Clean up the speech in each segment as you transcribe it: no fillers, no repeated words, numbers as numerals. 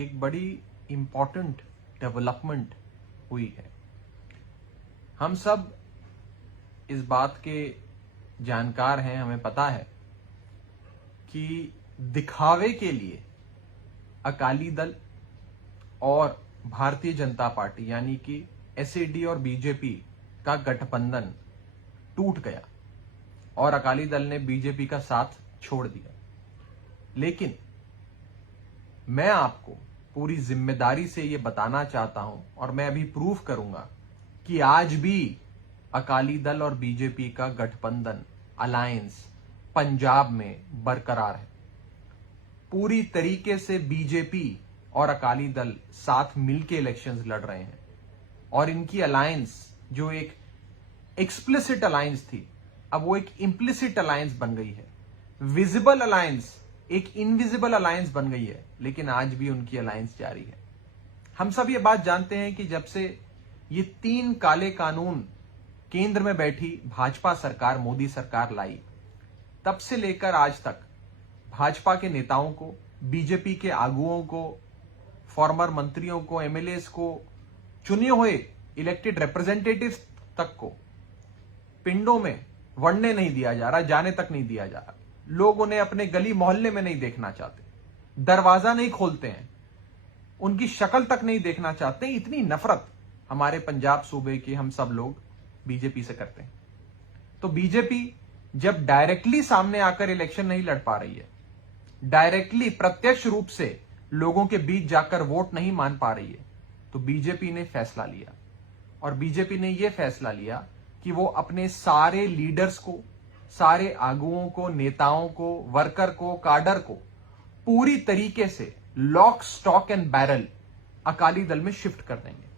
एक बड़ी important development हुई है। हम सब इस बात के जानकार हैं, हमें पता है कि दिखावे के लिए अकाली दल और भारतीय जनता पार्टी यानी कि एसएडी और बीजेपी का गठबंधन टूट गया और अकाली दल ने बीजेपी का साथ छोड़ दिया। लेकिन मैं आपको पूरी जिम्मेदारी से यह बताना चाहता हूं और मैं अभी प्रूफ करूंगा कि आज भी अकाली दल और बीजेपी का गठबंधन अलायंस पंजाब में बरकरार है। पूरी तरीके से बीजेपी और अकाली दल साथ मिलकर इलेक्शंस लड़ रहे हैं और इनकी अलायंस जो एक एक्सप्लिसिट अलायंस थी, अब वो एक इंप्लिसिट अलायंस बन गई है। विजिबल अलायंस एक इनविजिबल अलायंस बन गई है, लेकिन आज भी उनकी अलायंस जारी है। हम सब ये बात जानते हैं कि जब से ये 3 काले कानून केंद्र में बैठी भाजपा सरकार, मोदी सरकार लाई, तब से लेकर आज तक भाजपा के नेताओं को, बीजेपी के आगुओं को, फॉर्मर मंत्रियों को, एमएलएस को, चुने हुए इलेक्टेड रिप्रेजेंटेटिव्स तक को पिंडों में वड़ने नहीं दिया जा रहा, जाने तक नहीं दिया जा रहा। लोग उन्हें अपने गली मोहल्ले में नहीं देखना चाहते, दरवाजा नहीं खोलते हैं, उनकी शक्ल तक नहीं देखना चाहते। इतनी नफरत हमारे पंजाब सूबे के हम सब लोग बीजेपी से करते हैं। तो बीजेपी जब डायरेक्टली सामने आकर इलेक्शन नहीं लड़ पा रही है, डायरेक्टली प्रत्यक्ष रूप से लोगों के बीच जाकर वोट नहीं मान पा रही है, तो बीजेपी ने फैसला लिया और बीजेपी ने यह फैसला लिया कि वो अपने सारे लीडर्स को, सारे आगुओं को, नेताओं को, वर्कर को, काडर को पूरी तरीके से lock, stock and barrel Akali Dal में शिफ्ट कर देंगे।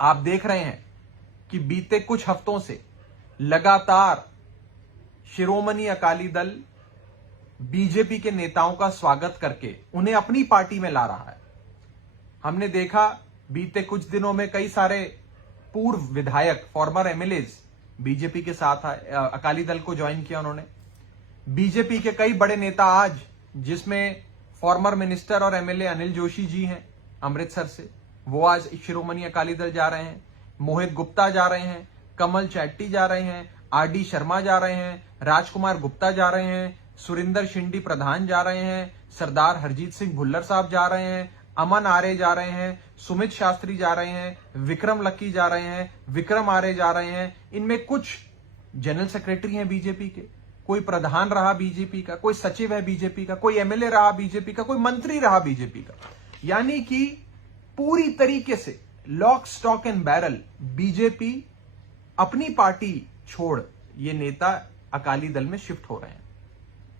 आप देख रहे हैं कि बीते कुछ हफ्तों से लगातार शिरोमणि अकाली दल बीजेपी के नेताओं का स्वागत करके उन्हें अपनी पार्टी में ला रहा है। हमने देखा बीते कुछ दिनों में कई सारे पूर्व विधायक, फॉर्मर एमएलएज बीजेपी के साथ अकाली दल को ज्वाइन किया उन्होंने। बीजेपी के कई बड़े नेता आज, जिसमें फॉर्मर मिनिस्टर और एमएलए अनिल जोशी जी हैं अमृतसर से, वो आज शिरोमणि अकाली दल जा रहे हैं। मोहित गुप्ता जा रहे हैं, कमल चैट्टी जा रहे हैं, आरडी शर्मा जा रहे हैं, राजकुमार गुप्ता जा रहे हैं, सुरिंदर शिंडी प्रधान जा रहे हैं, सरदार हरजीत सिंह भुल्लर साहब जा रहे हैं, अमन आर्य जा रहे हैं, सुमित शास्त्री जा रहे हैं, विक्रम लक्की जा रहे हैं, विक्रम आर्य जा रहे हैं। इनमें कुछ जनरल सेक्रेटरी हैं बीजेपी के, कोई प्रधान रहा बीजेपी का, कोई सचिव है बीजेपी का, कोई एमएलए रहा बीजेपी का, कोई मंत्री रहा बीजेपी का। यानी कि पूरी तरीके से lock, stock and barrel BJP अपनी पार्टी छोड़ ये नेता अकाली दल में शिफ्ट हो रहे हैं।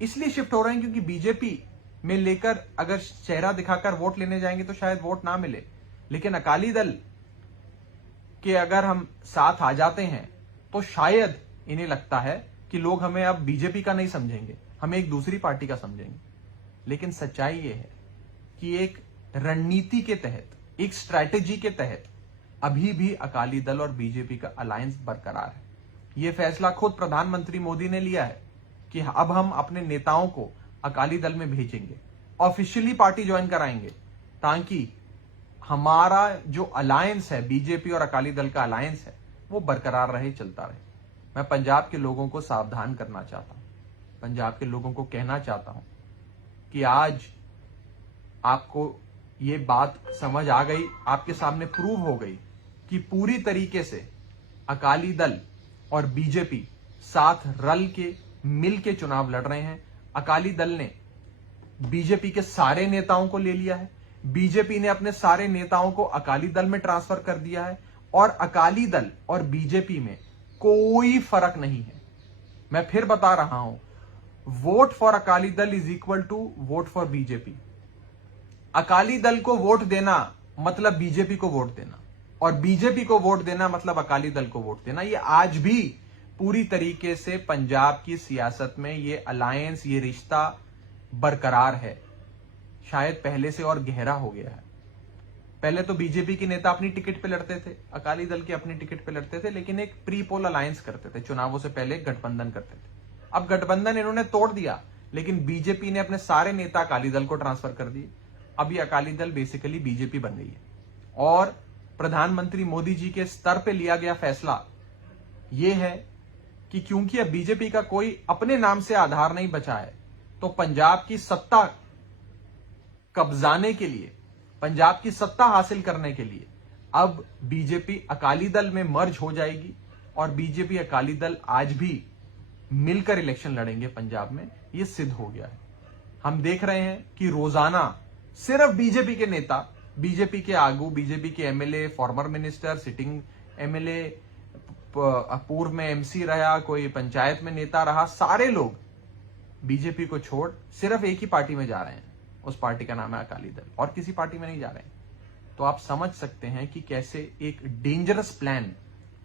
इसलिए शिफ्ट हो रहे हैं क्योंकि बीजेपी में लेकर अगर चेहरा दिखाकर वोट लेने जाएंगे तो शायद वोट ना मिले, लेकिन अकाली दल के अगर हम साथ आ जाते हैं तो शायद इन्हें लगता है कि लोग हमें अब बीजेपी का नहीं समझेंगे, हमें एक दूसरी पार्टी का समझेंगे। लेकिन सच्चाई यह है कि एक रणनीति के तहत, एक स्ट्रैटेजी के तहत अभी भी अकाली दल और बीजेपी का अलायंस बरकरार है। यह फैसला खुद प्रधानमंत्री मोदी ने लिया है कि अब हम अपने नेताओं को अकाली दल में भेजेंगे, ऑफिशियली पार्टी ज्वाइन कराएंगे, ताकि हमारा जो अलायंस है, बीजेपी और अकाली दल का अलायंस है, वो बरकरार रहे, चलता रहे। मैं पंजाब के लोगों को सावधान करना चाहता हूं, पंजाब के लोगों को कहना चाहता हूं कि आज आपको ये बात समझ आ गई, आपके सामने प्रूव हो गई कि पूरी तरीके से अकाली दल और बीजेपी साथ रल के, मिल के चुनाव लड़ रहे हैं। अकाली दल ने बीजेपी के सारे नेताओं को ले लिया है, बीजेपी ने अपने सारे नेताओं को अकाली दल में ट्रांसफर कर दिया है और अकाली दल और बीजेपी में कोई फर्क नहीं है। मैं फिर बता रहा हूं, vote for Akali Dal is equal to vote for BJP. Akali Dal को वोट देना मतलब बीजेपी को वोट देना, और बीजेपी को वोट देना मतलब अकाली दल को वोट देना। ये आज भी पूरी तरीके से पंजाब की सियासत में ये अलायंस, ये रिश्ता बरकरार है। शायद पहले से और गहरा हो गया है। पहले तो बीजेपी के नेता अपनी टिकट पे लड़ते थे, अकाली दल के अपनी टिकट पे लड़ते थे, लेकिन एक प्री पोल अलायंस करते थे, चुनावों से पहले गठबंधन करते थे। अब गठबंधन इन्होंने तोड़ दिया, लेकिन बीजेपी ने अपने सारे नेता अकाली दल को ट्रांसफर कर दिए अब ये अकाली दल बेसिकली बीजेपी बन गई है। और प्रधानमंत्री मोदी जी के स्तर पे लिया गया फैसला यह है कि क्योंकि अब बीजेपी का कोई अपने नाम से आधार नहीं बचा है, तो पंजाब की सत्ता कब्जाने के लिए, पंजाब की सत्ता हासिल करने के लिए अब बीजेपी अकाली दल में मर्ज हो जाएगी और बीजेपी अकाली दल आज भी मिलकर इलेक्शन लड़ेंगे पंजाब में। यह सिद्ध हो गया है। हम देख रहे हैं कि रोजाना सिर्फ बीजेपी के नेता, बीजेपी के आगू, बीजेपी के MLA, former minister, sitting MLA, पूर्व में एमसी रहा, कोई पंचायत में नेता रहा, सारे लोग बीजेपी को छोड़ सिर्फ एक ही पार्टी में जा रहे हैं। उस पार्टी का नाम है अकाली दल, और किसी पार्टी में नहीं जा रहे हैं। तो आप समझ सकते हैं कि कैसे एक डेंजरस प्लान,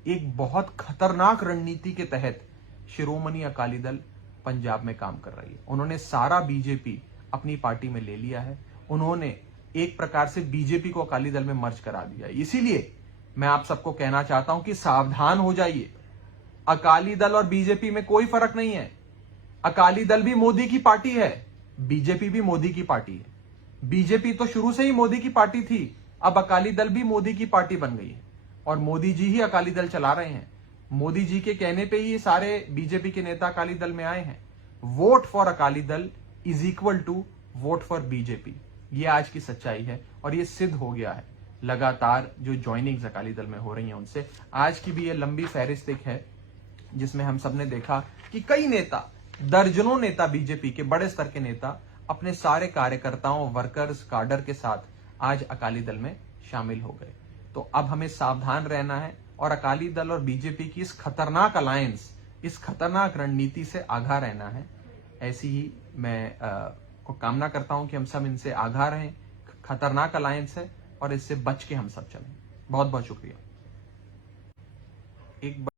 एक बहुत खतरनाक रणनीति के तहत शिरोमणि अकाली दल पंजाब में काम कर रही है। उन्होंने सारा बीजेपी अपनी पार्टी में ले लिया है। उन्होंने एक प्रकार से बीजेपी को अकाली दल में मर्ज करा दिया है। इसीलिए मैं आप सबको कहना चाहता हूं कि सावधान हो जाइए। अकाली दल और बीजेपी में कोई फर्क नहीं है। अकाली दल भी मोदी की पार्टी है, बीजेपी भी मोदी की पार्टी है। बीजेपी तो शुरू से ही मोदी की पार्टी थी, अब अकाली दल भी मोदी की पार्टी बन गई है और मोदी जी ही अकाली दल चला रहे हैं। मोदी जी के कहने पे ही सारे बीजेपी के नेता अकाली दल में आए हैं। Vote for Akali Dal is equal to vote for BJP, ये आज की सच्चाई है और ये सिद्ध हो गया है लगातार जो ज्वाइनिंग्स अकाली दल में हो रही हैं उनसे। आज की भी ये लंबी फहरिस्त एक है जिसमें हम सबने देखा कि कई नेता, दर्जनों नेता, बीजेपी के बड़े स्तर के नेता अपने सारे कार्यकर्ताओं, वर्कर्स, काडर के साथ आज अकाली दल में शामिल हो गए। तो अब हमें सावधान रहना है और अकाली दल और बीजेपी की इस खतरनाक अलायंस, इस खतरनाक रणनीति से आगाह रहना है। ऐसी ही मैं को कामना करता हूं कि हम सब इनसे आगाह रहें। खतरनाक अलायंस है और इससे बच के हम सब चलें। बहुत बहुत शुक्रिया। एक